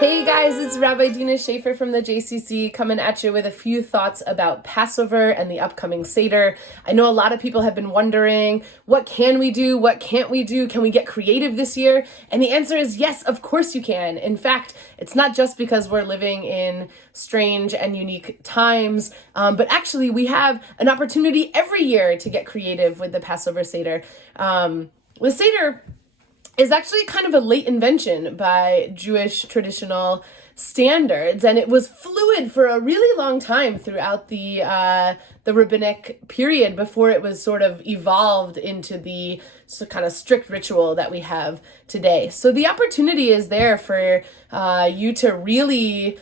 Hey guys, it's Rabbi Dena Shaffer from the JCC coming at you with a few thoughts about Passover and the upcoming seder. I know a lot of people have been wondering, what can we do? What can't we do? Can we get creative this year? And the answer is yes, of course you can. In fact, it's not just because we're living in strange and unique times, but actually we have an opportunity every year to get creative with the Passover seder. The seder is actually kind of a late invention by Jewish traditional standards, and it was fluid for a really long time throughout the rabbinic period before it was sort of evolved into the kind of strict ritual that we have today. So the opportunity is there for you to really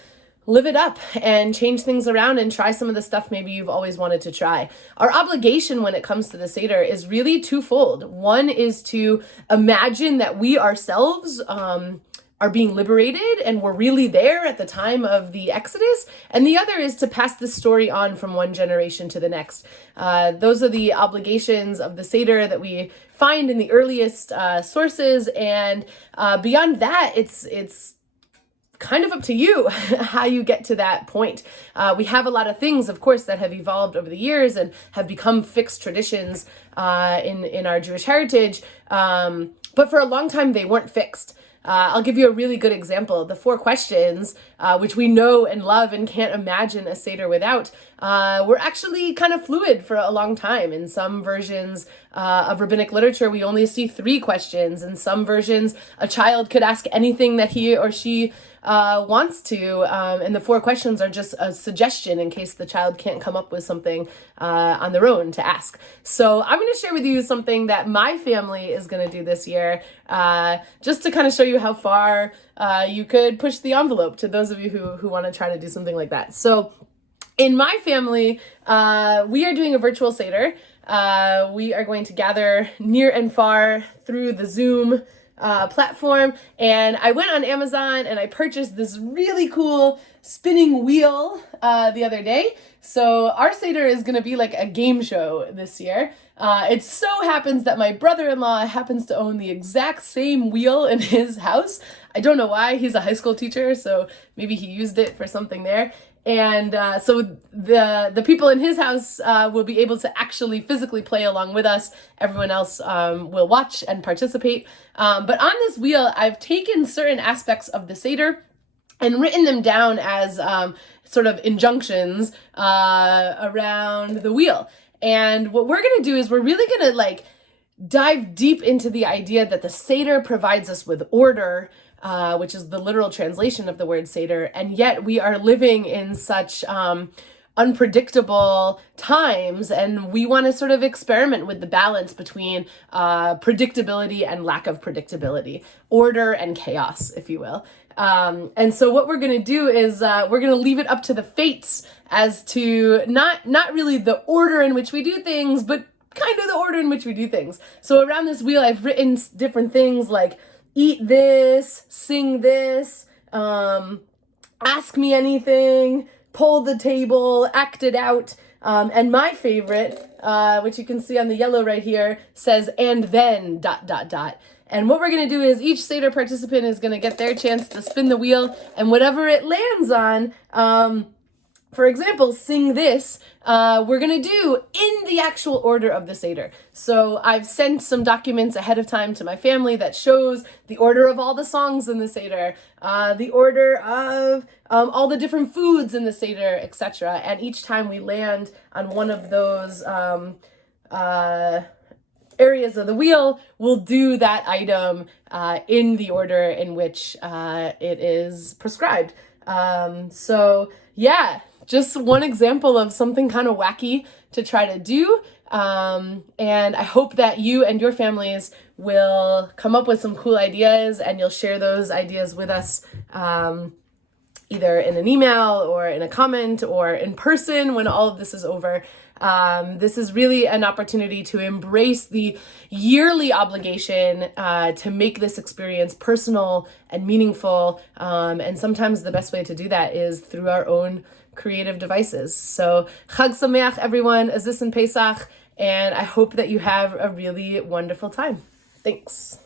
live it up and change things around and try some of the stuff maybe you've always wanted to try. Our obligation when it comes to the seder is really twofold. One is to imagine that we ourselves are being liberated and we're really there at the time of the Exodus. And the other is to pass the story on from one generation to the next. Those are the obligations of the seder that we find in the earliest sources. And beyond that, it's kind of up to you how you get to that point. We have a lot of things, of course, that have evolved over the years and have become fixed traditions in our Jewish heritage. But for a long time, they weren't fixed. I'll give you a really good example. The 4 questions, which we know and love and can't imagine a seder without, were actually kind of fluid for a long time. In some versions of rabbinic literature, we only see 3 questions. In some versions, a child could ask anything that he or she wants to, and the 4 questions are just a suggestion in case the child can't come up with something on their own to ask. So I'm going to share with you something that my family is going to do this year, just to kind of show you how far you could push the envelope to those of you who want to try to do something like that. So in my family, we are doing a virtual seder. We are going to gather near and far through the Zoom platform, and I went on Amazon and I purchased this really cool spinning wheel the other day. So our seder is going to be like a game show this year. It so happens that my brother-in-law happens to own the exact same wheel in his house. I don't know why. He's a high school teacher, so maybe he used it for something there. And so the people in his house will be able to actually physically play along with us. Everyone else will watch and participate. But on this wheel, I've taken certain aspects of the seder and written them down as sort of injunctions around the wheel. And what we're going to do is we're really going to dive deep into the idea that the seder provides us with order, which is the literal translation of the word seder, and yet we are living in such unpredictable times, and we want to sort of experiment with the balance between predictability and lack of predictability, order and chaos, if you will. And so what we're going to do is we're going to leave it up to the fates as to not really the order in which we do things, but kind of the order in which we do things. So around this wheel, I've written different things like eat this, sing this, ask me anything, pull the table, act it out. And my favorite, which you can see on the yellow right here, says, and then ... And what we're going to do is each seder participant is going to get their chance to spin the wheel, and whatever it lands on, for example, sing this, we're going to do in the actual order of the seder. So I've sent some documents ahead of time to my family that shows the order of all the songs in the seder, the order of all the different foods in the seder, etc. And each time we land on one of those areas of the wheel, we'll do that item in the order in which it is prescribed. So yeah, just one example of something kind of wacky to try to do. And I hope that you and your families will come up with some cool ideas, and you'll share those ideas with us either in an email or in a comment or in person when all of this is over. This is really an opportunity to embrace the yearly obligation to make this experience personal and meaningful. And sometimes the best way to do that is through our own creative devices. So Chag Sameach, everyone, Aziz and Pesach, and I hope that you have a really wonderful time. Thanks.